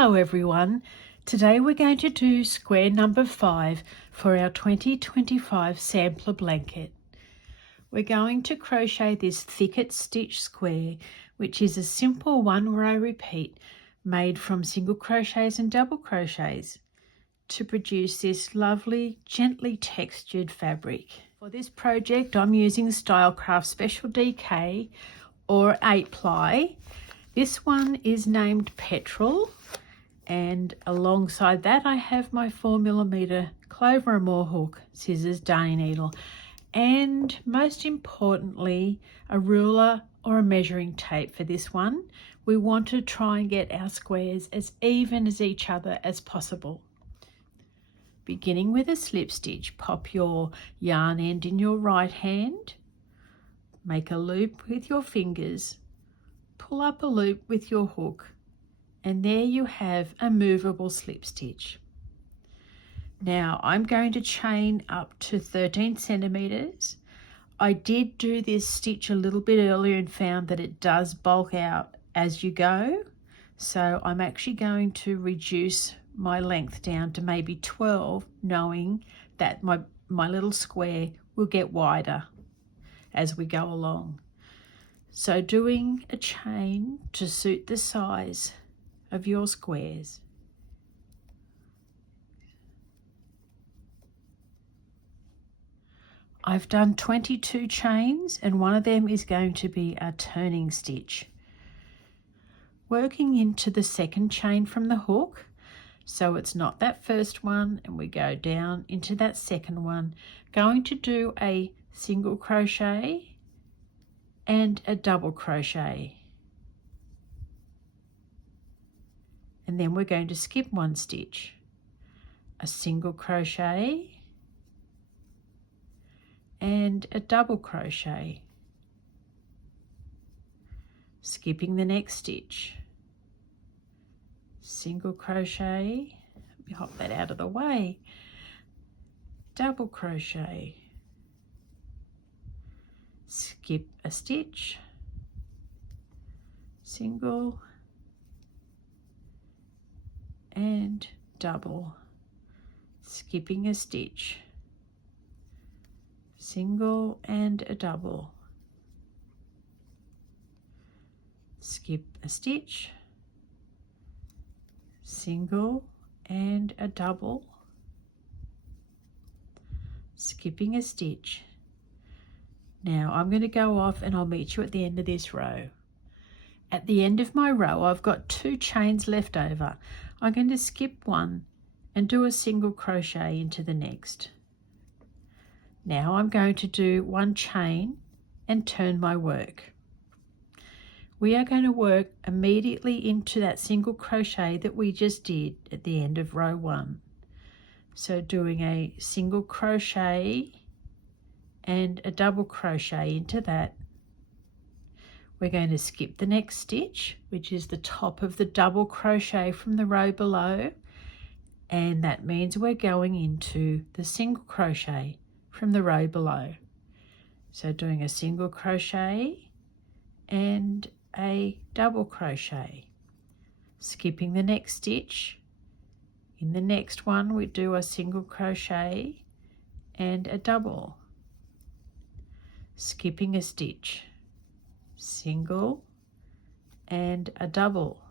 Hello everyone, today we're going to do square number 5 for our 2025 sampler blanket. We're going to crochet this Thickett stitch square, which is a simple 1-row repeat made from single crochets and double crochets to produce this lovely gently textured fabric. For this project I'm using Stylecraft Special DK or 8-ply. This one is named Petrol, and alongside that I have my 4mm Clover and More hook, scissors, darning needle, and most importantly a ruler or a measuring tape for this one. We want to try and get our squares as even as each other as possible. Beginning with a slip stitch, pop your yarn end in your right hand, make a loop with your fingers, pull up a loop with your hook, and there you have a movable slip stitch. Now I'm going to chain up to 13 centimeters. I did do this stitch a little bit earlier and found that it does bulk out as you go, so I'm actually going to reduce my length down to maybe 12, knowing that my little square will get wider as we go along. So doing a chain to suit the size of your squares. I've done 22 chains and one of them is going to be a turning stitch. Working into the second chain from the hook, so it's not that first one, and we go down into that second one, going to do a single crochet and a double crochet, and then we're going to skip one stitch, a single crochet and a double crochet, skipping the next stitch, single crochet, let me hop that out of the way, double crochet, skip a stitch, single and double, skipping a stitch, single and a double, skip a stitch, single and a double, skipping a stitch. Now I'm going to go off and I'll meet you at the end of this row. At the end of my row I've got 2 chains left over. I'm going to skip one and do a single crochet into the next. Now I'm going to do 1 chain and turn my work. We are going to work immediately into that single crochet that we just did at the end of row 1. So doing a single crochet and a double crochet into that. We're going to skip the next stitch, which is the top of the double crochet from the row below, and that means we're going into the single crochet from the row below. So doing a single crochet and a double crochet, skipping the next stitch. In the next one we do a single crochet and a double, skipping a stitch, single and a double,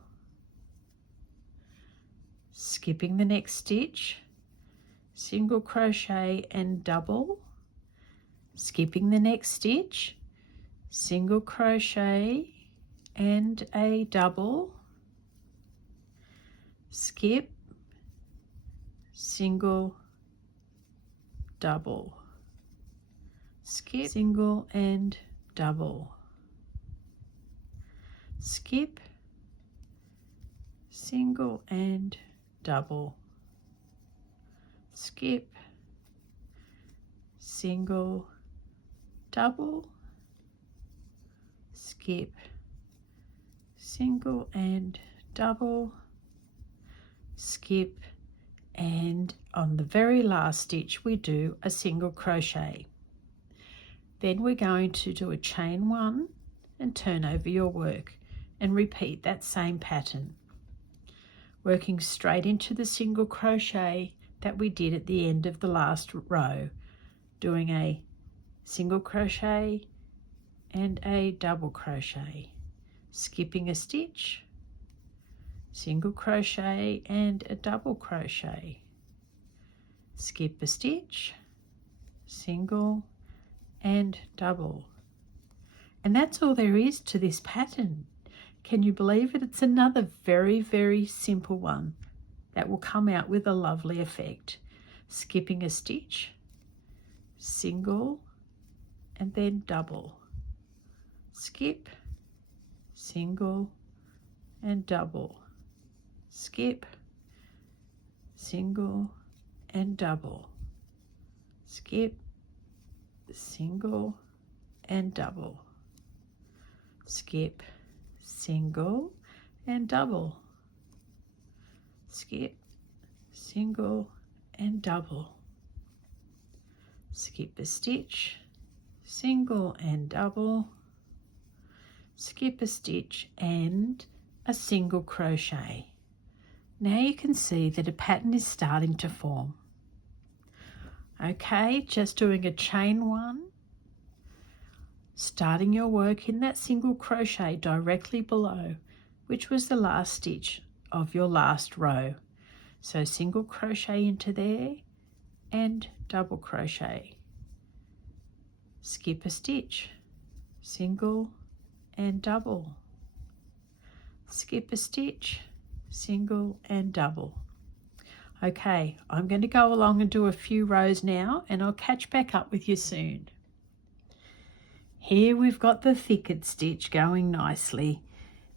skipping the next stitch, single crochet and double, skipping the next stitch, single crochet and a double, skip, single, double, skip, single and double, skip, single and double, skip, single, double, skip, single and double, skip, and on the very last stitch we do a single crochet. Then we're going to do a chain 1 and turn over your work and repeat that same pattern. working straight into the single crochet that we did at the end of the last row, doing a single crochet and a double crochet, skipping a stitch, single crochet and a double crochet, skip a stitch, single and double. And that's all there is to this pattern. Can you believe it? It's another very, very simple one that will come out with a lovely effect. Skipping a stitch, single and then double, skip, single and double, skip, single and double, skip, single and double, skip, single and double, skip, single and double, skip a stitch, single and double, skip a stitch and a single crochet. Now you can see that a pattern is starting to form. Okay, just doing a chain one, starting your work in that single crochet directly below, which was the last stitch of your last row. So single crochet into there and double crochet, skip a stitch, single and double, skip a stitch, single and double. Okay, I'm going to go along and do a few rows now, and I'll catch back up with you soon. Here we've got the Thickett stitch going nicely.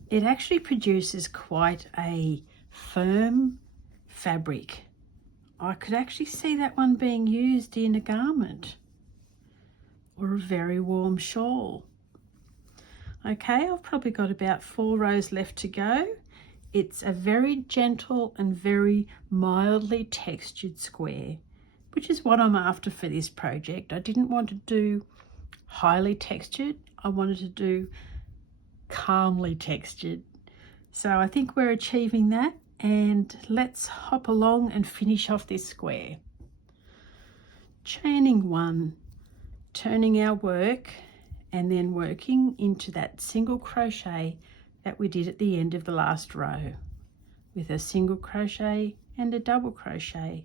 It actually produces quite a firm fabric. I could actually see that one being used in a garment or a very warm shawl. Okay, I've probably got about 4 rows left to go. It's a very gentle and very mildly textured square, which is what I'm after for this project. I didn't want to do highly textured. I wanted to do calmly textured. So I think we're achieving that, and let's hop along and finish off this square. Chaining one, turning our work, and then working into that single crochet that we did at the end of the last row with a single crochet and a double crochet,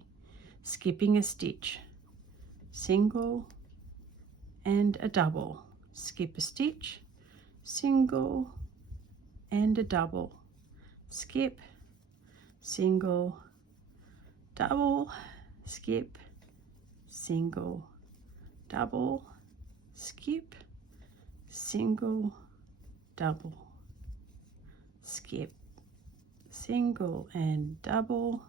skipping a stitch, single and a double, skip a stitch, single and a double, skip, single, double, skip, single, double, skip, single, double, skip, single and double,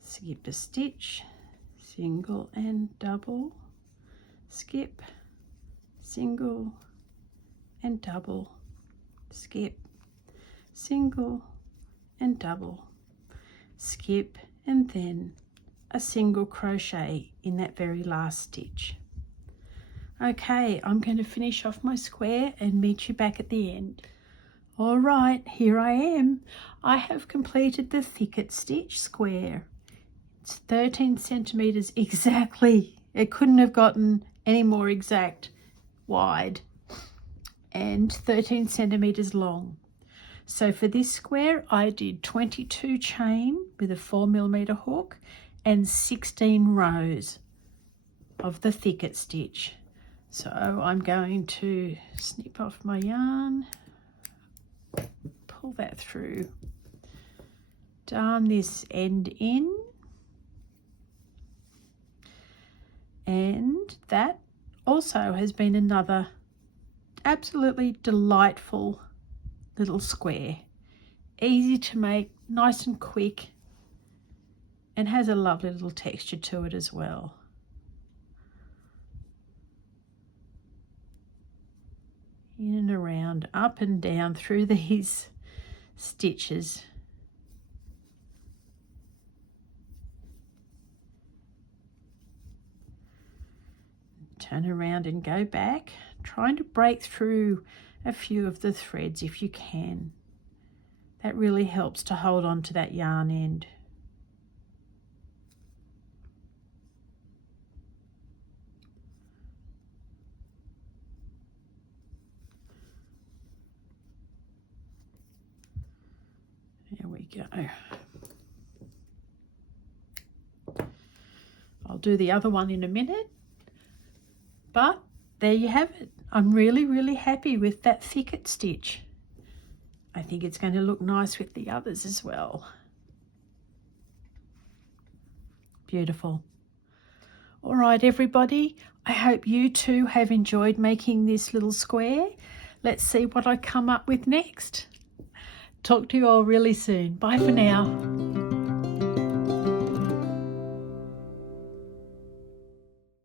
skip a stitch, single and double, skip, single and double, skip, single and double, skip, and then a single crochet in that very last stitch. Okay, I'm going to finish off my square and meet you back at the end. All right, here I am. I have completed the Thickett stitch square. It's 13 centimeters exactly. It couldn't have gotten any more exact, wide, and 13 centimeters long. So for this square, I did 22 chain with a 4mm hook and 16 rows of the Thickett stitch. So I'm going to snip off my yarn, pull that through, darn this end in, and that also has been another absolutely delightful little square. Easy to make, nice and quick, and has a lovely little texture to it as well. In and around, up and down through these stitches. Turn around and go back, trying to break through a few of the threads if you can. That really helps to hold on to that yarn end. There we go. I'll do the other one in a minute, but there you have it. I'm really happy with that Thickett stitch. I think it's going to look nice with the others as well. Beautiful. All right, everybody, I hope you too have enjoyed making this little square. Let's see what I come up with next. Talk to you all really soon. Bye for now.